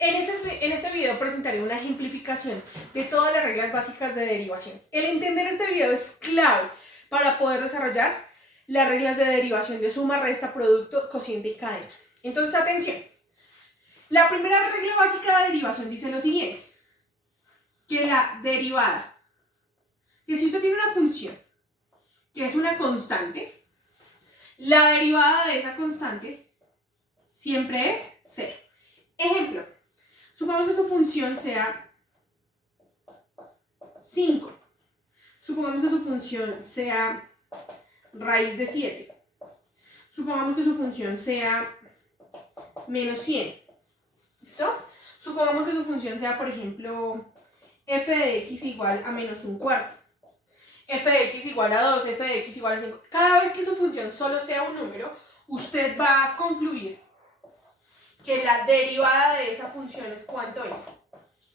En este video presentaré una ejemplificación de todas las reglas básicas de derivación. El entender este video es clave para poder desarrollar las reglas de derivación de suma, resta, producto, cociente y cadena. Entonces, atención. La primera regla básica de derivación dice lo siguiente, que la derivada, que si usted tiene una función que es una constante, la derivada de esa constante siempre es 0. Ejemplo, supongamos que su función sea 5. Supongamos que su función sea raíz de 7. Supongamos que su función sea menos 100. ¿Listo? Supongamos que su función sea, por ejemplo, f de x igual a menos un cuarto. F de x igual a 2, f de x igual a 5. Cada vez que su función solo sea un número, usted va a concluir que la derivada de esa función es ¿cuánto es?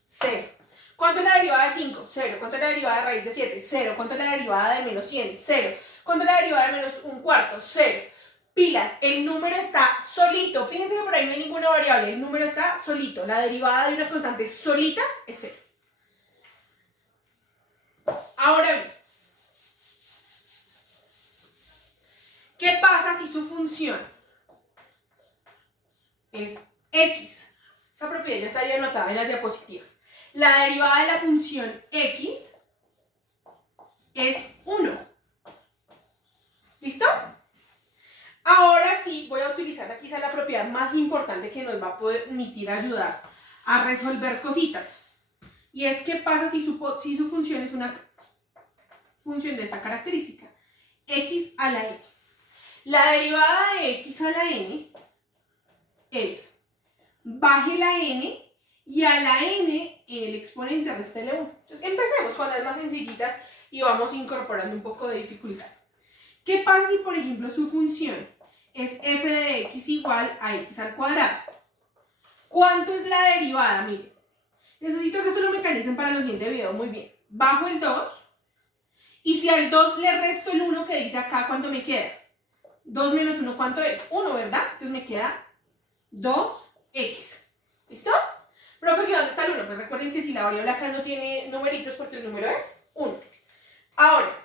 0. ¿Cuánto es la derivada de 5? 0. ¿Cuánto es la derivada de raíz de 7? 0. ¿Cuánto es la derivada de menos 100? 0. ¿Cuánto es la derivada de menos un cuarto? 0. Pilas, el número está solito. Fíjense que por ahí no hay ninguna variable. El número está solito. La derivada de una constante solita es 0. Ahora bien, ¿qué pasa si su función es x? Esa propiedad ya está ahí anotada en las diapositivas. La derivada de la función x es 1. ¿Listo? Ahora sí voy a utilizar aquí la propiedad más importante que nos va a permitir ayudar a resolver cositas. Y es qué pasa si su función es una función de esta característica. X a la n. La derivada de x a la n es baje la n y a la n en el exponente réstele 1. Entonces empecemos con las más sencillitas y vamos incorporando un poco de dificultad. ¿Qué pasa si, por ejemplo, su función es f de x igual a x al cuadrado? ¿Cuánto es la derivada? Miren, necesito que esto lo mecanicen para el siguiente video. Muy bien. Bajo el 2 y si al 2 le resto el 1 que dice acá, ¿cuánto me queda? 2 menos 1, ¿cuánto es? 1, ¿verdad? Entonces me queda 2x. ¿Listo? Profe, ¿dónde está el 1? Pues recuerden que si la variable acá no tiene numeritos porque el número es 1. Ahora,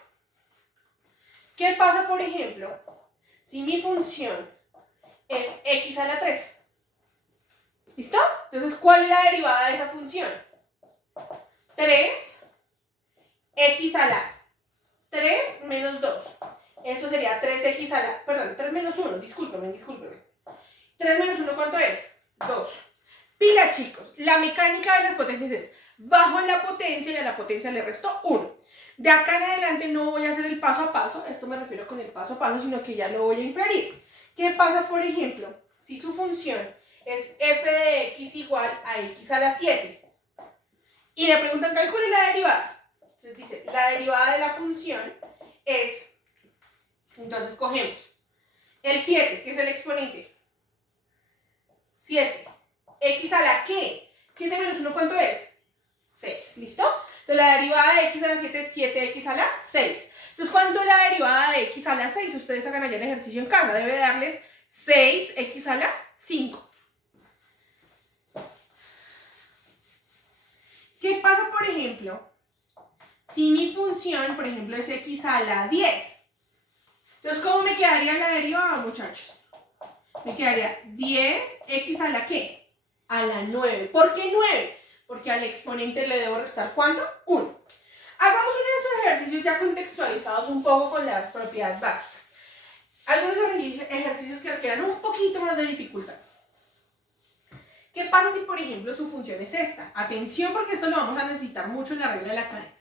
¿qué pasa, por ejemplo, si mi función es x a la 3? ¿Listo? Entonces, ¿cuál es la derivada de esa función? 3, x a la 3 menos 2. Eso sería 3x a la... Perdón, 3 menos 1, discúlpeme. 3 menos 1, ¿cuánto es? 2. Pila, chicos, la mecánica de las potencias es bajo la potencia y a la potencia le resto 1. De acá en adelante no voy a hacer el paso a paso, esto me refiero con el paso a paso, sino que ya lo voy a inferir. ¿Qué pasa, por ejemplo, si su función es f de x igual a x a la 7? Y le preguntan, calcule la derivada. Entonces dice, la derivada de la función es, entonces cogemos el 7, que es el exponente. 7. ¿X a la qué? 7 menos 1, ¿cuánto es? 6. ¿Listo? Entonces la derivada de x a la 7 es 7x a la 6. Entonces, ¿cuánto es la derivada de x a la 6? Ustedes hagan allá el ejercicio en casa. Debe darles 6x a la 5. ¿Qué pasa, por ejemplo, si mi función, por ejemplo, es x a la 10? Entonces, ¿cómo me quedaría la derivada, muchachos? Me quedaría 10x a la ¿qué? A la 9. ¿Por qué 9? Porque al exponente le debo restar ¿cuánto? 1. Hagamos uno de esos ejercicios ya contextualizados un poco con la propiedad básica. Algunos ejercicios que requieran un poquito más de dificultad. ¿Qué pasa si, por ejemplo, su función es esta? Atención, porque esto lo vamos a necesitar mucho en la regla de la cadena.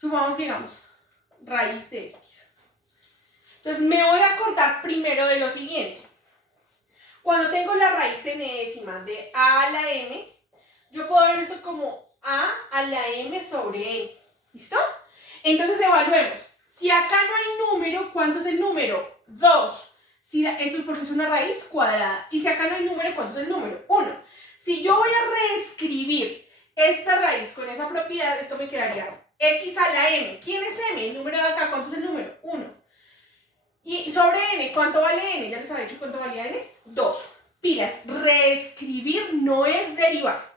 Supongamos que digamos raíz de x. Entonces me voy a acordar primero de lo siguiente. Cuando tengo la raíz enésima de a a la m, yo puedo ver esto como a la m sobre n. ¿Listo? Entonces evaluemos. Si acá no hay número, ¿cuánto es el número? 2. Eso es porque es una raíz cuadrada. Y si acá no hay número, ¿cuánto es el número? 1. Si yo voy a reescribir esta raíz con esa propiedad, esto me quedaría x a la m. ¿Quién es m? El número de acá, ¿cuánto es el número? 1. Y sobre n, ¿cuánto vale n? Ya les había dicho cuánto valía n. 2. pilas, reescribir no es derivar.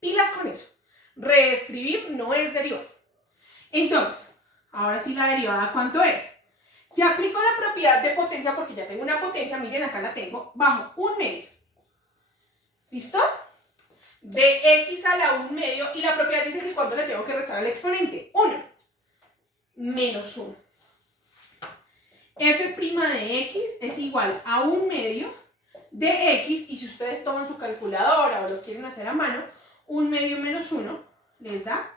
Pilas con eso. Reescribir no es derivar. Entonces, ahora sí la derivada, ¿cuánto es? Si aplico la propiedad de potencia, porque ya tengo una potencia, miren acá la tengo, bajo 1/2. ¿Listo? De x a la 1/2, y la propiedad dice que cuánto le tengo que restar al exponente, 1 menos 1. F' de x es igual a 1/2 de x, y si ustedes toman su calculadora o lo quieren hacer a mano, 1/2 menos 1 les da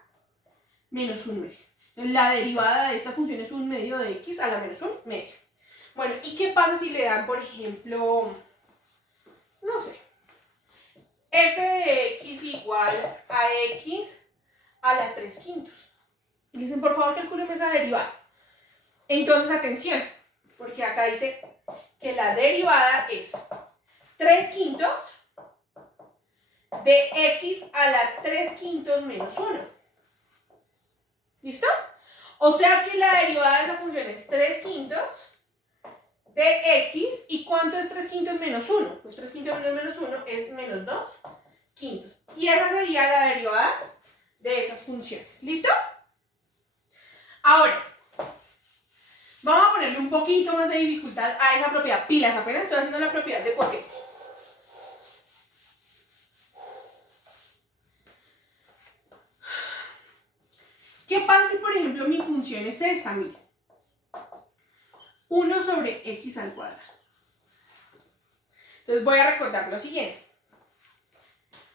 menos 1/2. La derivada de esta función es 1/2 de x a la menos 1/2. Bueno, ¿y qué pasa si le dan, por ejemplo, no sé, f de x igual a x a la 3/5? Y dicen, por favor, calcúleme esa derivada. Entonces, atención, porque acá dice que la derivada es 3/5 de x a la 3/5 menos 1. ¿Listo? O sea que la derivada de esa función es 3/5 de x. ¿Y cuánto es 3/5 menos 1? Pues 3/5 menos 1 es menos 2/5. Y esa sería la derivada de esas funciones. ¿Listo? Ahora, vamos a ponerle un poquito más de dificultad a esa propiedad. Pilas, apenas estoy haciendo la propiedad de potencia. ¿Qué pasa si, por ejemplo, mi función es esta? Mira, 1 sobre x al cuadrado. Entonces voy a recordar lo siguiente.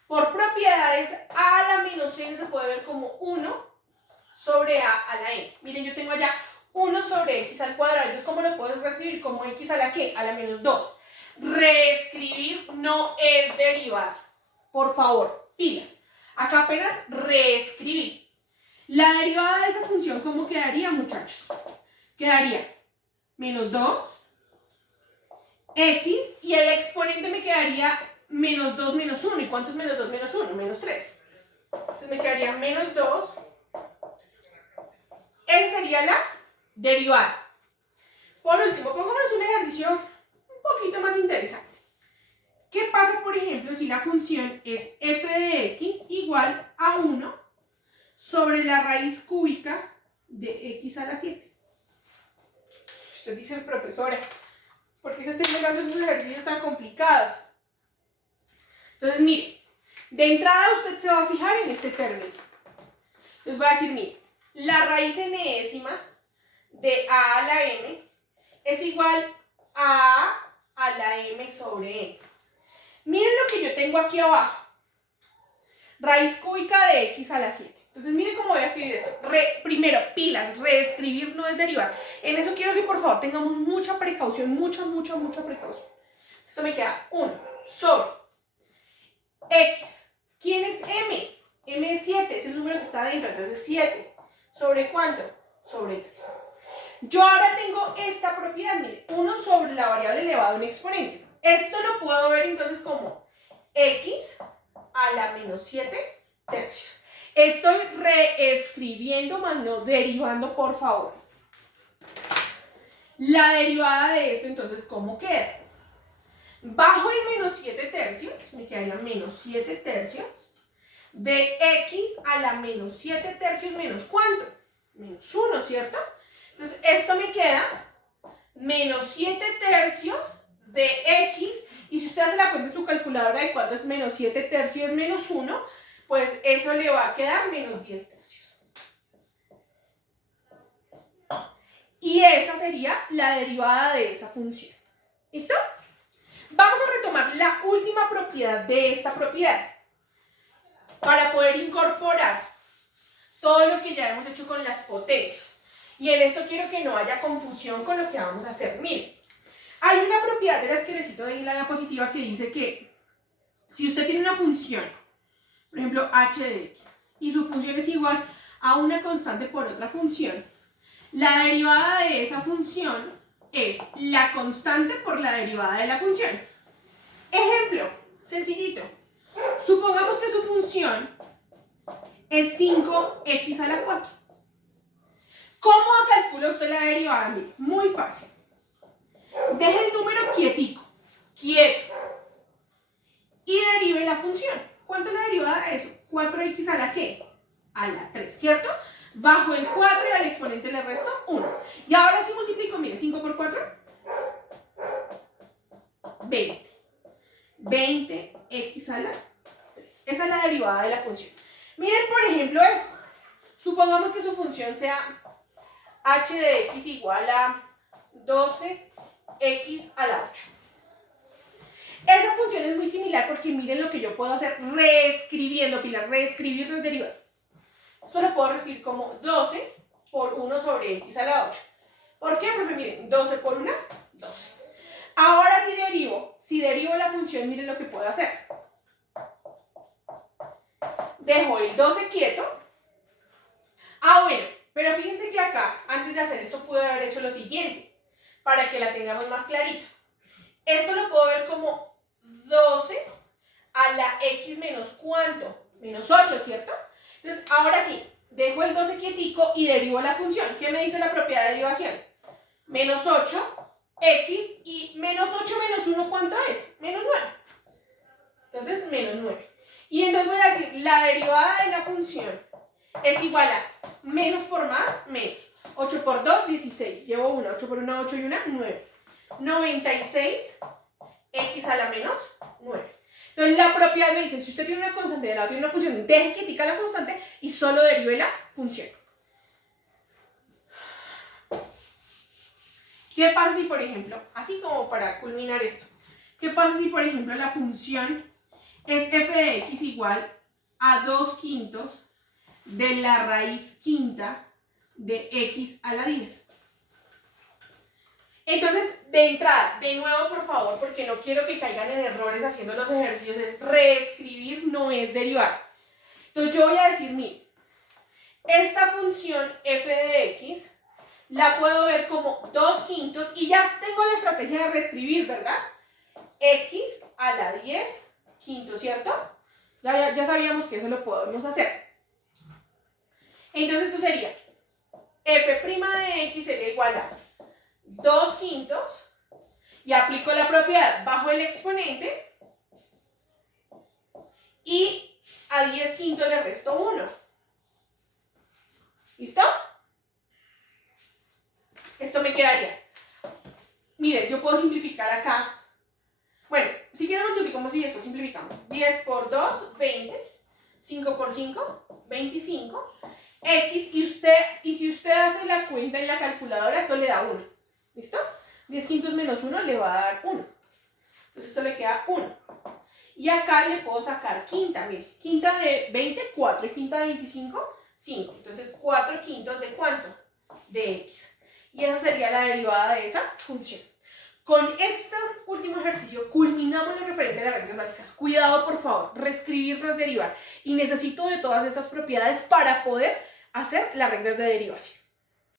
Por propiedades, a a la menos n se puede ver como 1 sobre a la n. Miren, yo tengo allá 1 sobre x al cuadrado. Entonces, ¿cómo lo puedo reescribir? Como x a la ¿qué? A la menos 2. Reescribir no es derivar. Por favor, pilas. Acá apenas reescribir. La derivada de esa función, ¿cómo quedaría, muchachos? Quedaría menos 2, x, y el exponente me quedaría menos 2 menos 1. ¿Y cuánto es menos 2 menos 1? Menos 3. Entonces me quedaría menos 2. Esa sería la derivada. Por último, pongámonos un ejercicio un poquito más interesante. ¿Qué pasa, por ejemplo, si la función es f de x igual a 1 sobre la raíz cúbica de x a la 7? Usted dice, profesora, ¿por qué se están llegando esos ejercicios tan complicados? Entonces, mire, de entrada usted se va a fijar en este término. Entonces voy a decir, mire, la raíz enésima de a la m es igual a la m sobre n. Miren lo que yo tengo aquí abajo. Raíz cúbica de x a la 7. Entonces, miren cómo voy a escribir esto. Primero, pilas, reescribir no es derivar. En eso quiero que por favor tengamos mucha precaución, mucha precaución. Esto me queda 1 sobre x. ¿Quién es m? M es 7, es el número que está adentro, entonces 7. ¿Sobre cuánto? Sobre 3. Yo ahora tengo esta propiedad, mire, 1 sobre la variable elevado a un exponente. Esto lo puedo ver entonces como x a la menos 7 tercios. Estoy reescribiendo, más no derivando, por favor. La derivada de esto, entonces, ¿cómo queda? Bajo el menos 7 tercios, me quedaría menos 7 tercios de x a la menos 7 tercios menos ¿cuánto? Menos 1, ¿cierto? Entonces, esto me queda menos 7 tercios de x, y si usted hace la cuenta en su calculadora de cuánto es menos 7 tercios menos 1, pues eso le va a quedar menos 10 tercios. Y esa sería la derivada de esa función. ¿Listo? Vamos a retomar la última propiedad de esta propiedad para poder incorporar todo lo que ya hemos hecho con las potencias. Y en esto quiero que no haya confusión con lo que vamos a hacer. Miren, hay una propiedad de las que les cito ahí en la diapositiva que dice que si usted tiene una función, por ejemplo, h de x, y su función es igual a una constante por otra función, la derivada de esa función es la constante por la derivada de la función. Ejemplo, sencillito. Supongamos que su función es 5x a la 4. ¿Cómo calcula usted la derivada? Mire, muy fácil. Deje el número quietico, quieto. y derive la función. ¿Cuánto es la derivada de eso? 4x a la ¿qué? A la 3, ¿cierto? Bajo el 4 y al exponente le resto 1. Y ahora sí multiplico, mire, 5 por 4, 20. 20x a la 3. Esa es la derivada de la función. Miren, por ejemplo, esto. Supongamos que su función sea h de x igual a 12x a la 8. Esa función es muy similar porque miren lo que yo puedo hacer reescribiendo, Pilar, reescribir los derivados. Esto lo puedo reescribir como 12 por 1 sobre x a la 8. ¿Por qué? Porque miren, 12 por 1, 12. Ahora si derivo la función, miren lo que puedo hacer. Dejo el 12 quieto. Bueno, pero fíjense que acá, antes de hacer esto, pude haber hecho lo siguiente, para que la tengamos más clarita. Esto lo puedo ver como 12 a la x menos ¿cuánto? Menos 8, ¿cierto? Entonces, ahora sí, dejo el 12 quietico y derivo la función. ¿Qué me dice la propiedad de derivación? Menos 8x y menos 8 menos 1, ¿cuánto es? Menos 9. Entonces, menos 9. Y entonces voy a decir, la derivada de la función es igual a menos por más, menos. 8 por 2, 16. Llevo 1. 8 por 1, 8 y 1, 9. 96 x a la menos 9. Entonces la propiedad me dice, si usted tiene una constante y de lado tiene una función, deje quietica la constante y solo derive la función. ¿Qué pasa si, por ejemplo, así como para culminar esto, qué pasa si, por ejemplo, la función es f de x igual a 2/5 de la raíz quinta de x a la 10? Entonces, de entrada, de nuevo, por favor, porque no quiero que caigan en errores haciendo los ejercicios, es reescribir, no es derivar. Entonces, yo voy a decir, mire, esta función f de x la puedo ver como 2/5 y ya tengo la estrategia de reescribir, ¿verdad? X a la 10/5, ¿cierto? Ya sabíamos que eso lo podemos hacer. Entonces, esto sería f' de x sería igual a 2/5 y aplico la propiedad bajo el exponente y a 10/5 le resto 1. ¿Listo? Esto me quedaría. Miren, yo puedo simplificar acá. Bueno, si quieren multiplicamos y después simplificamos. 10 por 2, 20. 5 por 5, 25. X y si usted hace la cuenta en la calculadora, eso le da 1. ¿Listo? 10/5 menos 1 le va a dar 1. Entonces esto le queda 1. Y acá le puedo sacar quinta, mire. Quinta de 20, 4. Y quinta de 25, 5. Entonces 4/5 de ¿cuánto? De x. Y esa sería la derivada de esa función. Con este último ejercicio culminamos lo referente a las reglas básicas. Cuidado, por favor, reescribirlos, derivar. Y necesito de todas estas propiedades para poder hacer las reglas de derivación.